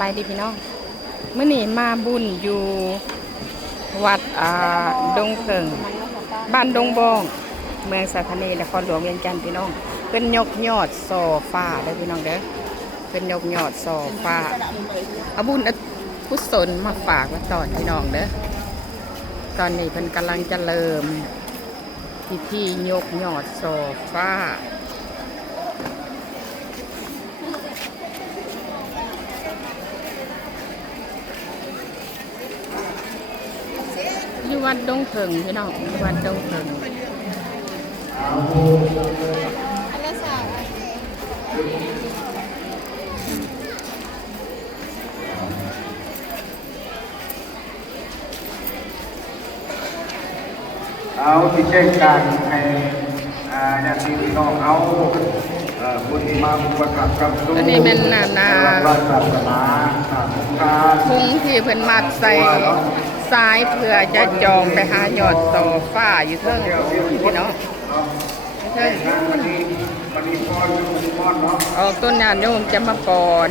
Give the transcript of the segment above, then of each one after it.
บายดีพี่น้องเมื่อนี้มาบุญอยู่วัดดงเพิงบ้านดงบองเมืองสาธานีนครหลวงเวียงจันทร์พี่น้องเป็นยกยอดโซฟาเด้อพี่น้องเด้อเป็นยกยอดโซฟาเอาบุญกุศลมาฝากไว้ตอนพี่น้องเด้อตอนนี้เพิ่นกำลังจะเริ่มพิธียกยอดโซฟาอยู่วัดดงเพิงพี่น้องวัดดงเพิงเอาที่แจ้งการให้ญาติพี่น้องเอาบุญมาประกาศกับตัวนี้เป็นศาสนาพุงที่เพิ่นมัดใส่ซ้ายเพื่อจะจองไปหายอดโซฟาอยู่เทิงพี่น้องเทิงออกต้นญาติโยมจะมาก่อน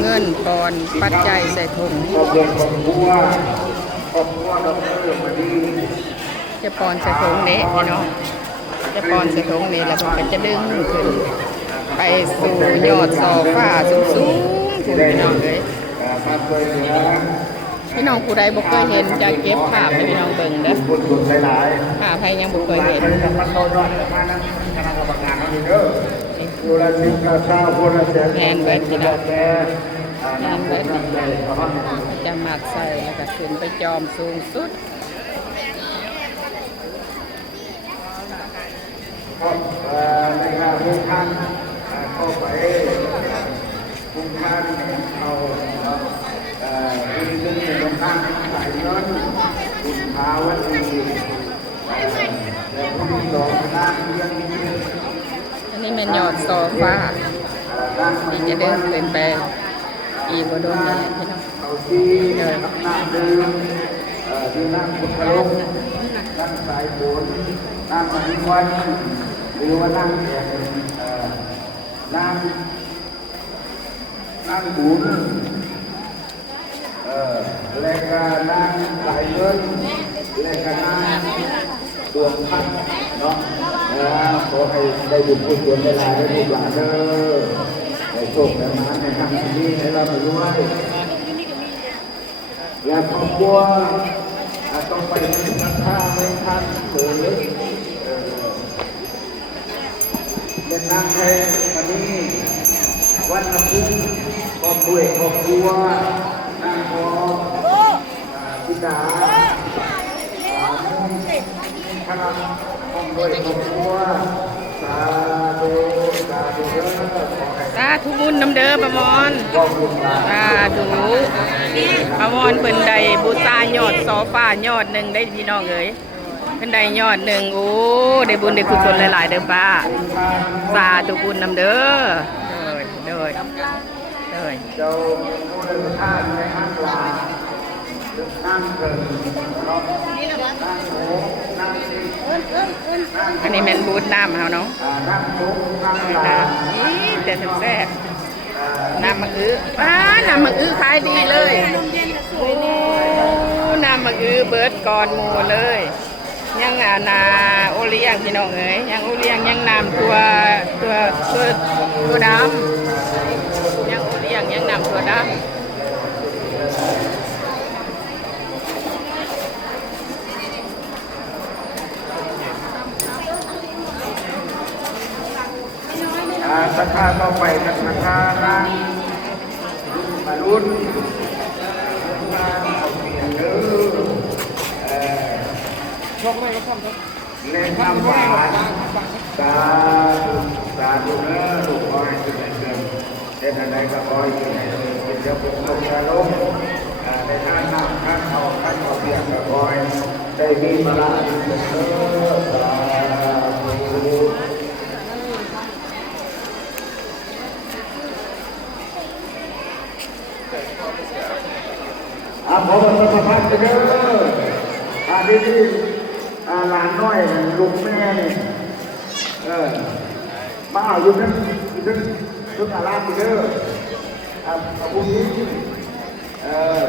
เงินก่อนปัจจัยใส่ถุงจะปอนใส่ถุงนี้พี่น้องจะปอนใส่ถุงนี้แล้วมันก็จะดึงขึ้นไปสู่ยอดโซฟาสูงๆพี่น้องเลยพี่น้องผู้ใดบ่เคยเห็นจะเก็บภาพให้พี่น้องเบิ่งเด้อค่ะใครยังบ่เคยเห็นแมนเบิดพี่น้องแมนเบิดจะมัดใส่แล้วก็ขึ้นไปจอมสูงสุดในงานทุกท่านเข้าไปทุกท่านเอาคุณเป็นคนตั้งสายเงินคุณพาวันดีแล้วคุณสองคณะเรื่องนี้อันนี้เป็นยอดโซฟาที่จะเดินขึ้นไปอีกบนโดนนี่พี่น้องเดินที่นั่งบุคลงนั่งสายฝนนั่งมีควันหรือว่านั่งนั่งบุญและก็นั่งสายเงินและก็นั่งดวงพันเนาะขอให้ได้บุญกุศลเวลาได้บุญหลานเด้อในโชคในมาในทางที่ให้เราไปด้วยและครอบครัวต้องไปทักท่าไม่ทันเถิดเป็นนางไทยวันนี้วันอาทิตย์ครอบครัวครอบครัวนางพอพิดาคณะครอบครัวครอบครัวสาธุสาธุเด้อสาธุบุญน้ำเด้อประมอนสาธุประมอนเป็นใดบูชายอดโซฟายอดหนึ่งได้พี่น้องเอ๋ยเป็นใดยอดหนึ่งโอ้ได้บุญได้กุศลหลายๆเด้อป้าสาธุบุญน้ำเด้อเด้อเจ้าผู้เดินทางในห้างลานั่งเกินนั่งโหนั่งอันนี้เป็นบูธน้ำเขาเนาะนั่งโหนั่งลานี่แต่แซ่บน้ำมะอื้อน้ำมะอื้อขายดีเลยโอ้น้ำมะอื้อเบิร์ดก่อนหมูเลยยังนาโอเลี้ยงพี่น้องเอ๋ยยังโอเลี้ยงยังน้ำตัวดำยังโอเลี้ยงยังน้ำตัวดำสักคาต่อไปสักคานั่งมาลุ้นมาเอาเปลี่ยนเด้อชอบไหมก็ชอบครับเล่นน้ำหวานสาธุเด้อลูกคอยจะเป็นเดิมเช่นอะไรก็คอยอยู่ในเป็นเจ้าพงลงกระลงในท่าน้ำท่าเขาท่าเขาเปียกก็คอยได้มีมาลาอยู่เด้อสาธุขอประสบภัยเด้อดีหลานน้อยลูกแม่เนี่ยมาอยู่นั่นทุกอาราเด้อ กับผู้นี้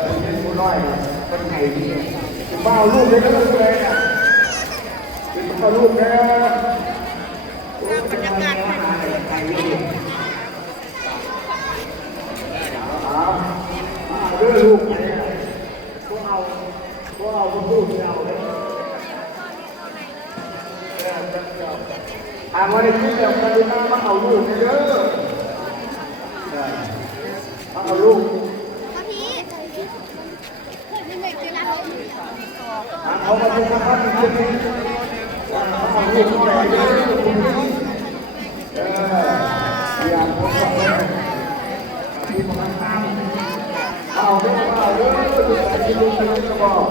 ผู้นี้ผู้น้อยเป็นไงดีคุณบ้าลูกเลยนะลูกเลยนะเป็นพ่อลูกนะบรรยากาศไทยดีเรื่องลูกเนี่ยพวกเราพวกลูกเราเลยวันนี้ที่เราจะมาเอาลูกเนี่ยเด้อมาเอาลูกเอามาเป็นนะครับที่นี่เอาลูกไปเด้ออย่างพวกเราที่มาทำเอาเด้อที่ลูกจะบอก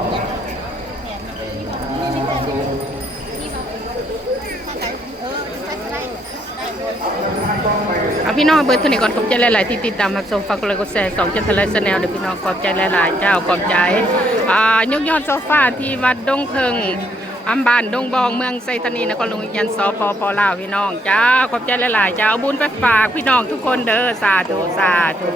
เอาพี่น้องเบิร์ดเท่านี้ก่อนขอบใจหลายๆที่ติดตามรับชมฝากกดไลค์กดแชร์2 จันทร์ไลฟ์แนลเดี๋ยวพี่น้องขอบใจหลายๆเจ้าขอบใจยกยอดโซฟาที่วัดดงเพิงอำบานดงบองเมืองไซธานีนครหลวงวิทยาสปลาวพี่น้องเจ้าขอบใจหลายๆเจ้าเอาบุญไปฝากพี่น้องทุกคนเด้อสาธุสาธุ